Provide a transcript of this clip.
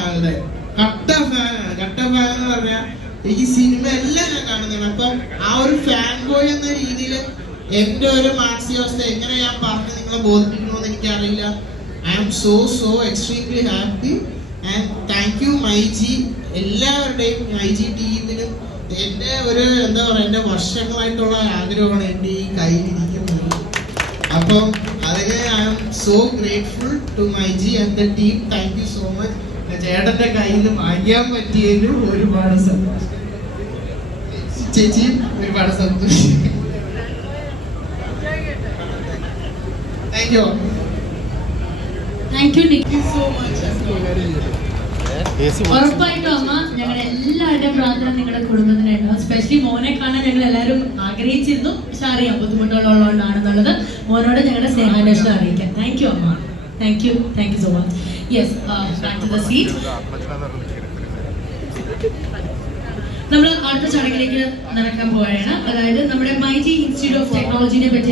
അവരുടെ കട്ട ഫാൻ കട്ട ഫാൻ എന്ന് പറഞ്ഞാൽ ഈ സിനിമ എല്ലാം ഞാൻ കാണുന്നതാണ് അപ്പൊ ആ ഒരു ഫാൻ ബോയ് എന്ന രീതിയിൽ എന്റെ ഒരു മാനസികാവസ്ഥ എങ്ങനെ ഞാൻ പറഞ്ഞ് നിങ്ങളെ ബോധിപ്പിക്കണമെന്ന് എനിക്കറിയില്ല. I am so so extremely happy and thank you my G. എല്ലാവരുടെയും ഐ ജി ടീമിനും എന്റെ ഒരു എന്താ പറയുക എന്റെ വർഷങ്ങളായിട്ടുള്ള ആഗ്രഹമാണ് എന്റെ ഈ കയ്യിൽ ഇരിക്കുന്നത് അപ്പം അതിന് I am so grateful to my G and the team thank you so much ചേട്ടന്റെ കയ്യിൽ നിന്ന് വാങ്ങിക്കാൻ പറ്റിയതിലും ഒരുപാട് സന്തോഷം. ചേച്ചിയും ഒരുപാട് സന്തോഷം thank you thank you Nikhil so much ഉറപ്പായിട്ടും അമ്മ ഞങ്ങളുടെ എല്ലാവരുടെയും പ്രാർത്ഥന നിങ്ങളുടെ കുടുംബത്തിനായിരുന്നു സ്പെഷ്യലി മോനെ കാണാൻ ഞങ്ങൾ എല്ലാവരും ആഗ്രഹിച്ചിരുന്നു. പക്ഷെ അറിയാം ബുദ്ധിമുട്ടുള്ളതുകൊണ്ടാണെന്നുള്ളത് മോനോട് സ്നേഹാന്വേഷണം അറിയിക്കാം താങ്ക് യു അമ്മ thank you thank you so much yes back to the seat നമ്മൾ അടുത്ത ചടങ്ങിലേക്ക് നടക്കാൻ പോവുകയാണ്. അതായത് നമ്മുടെ മൈജി ഇൻസ്റ്റിറ്റ്യൂട്ട് ഓഫ് ടെക്നോളജിനെ പറ്റി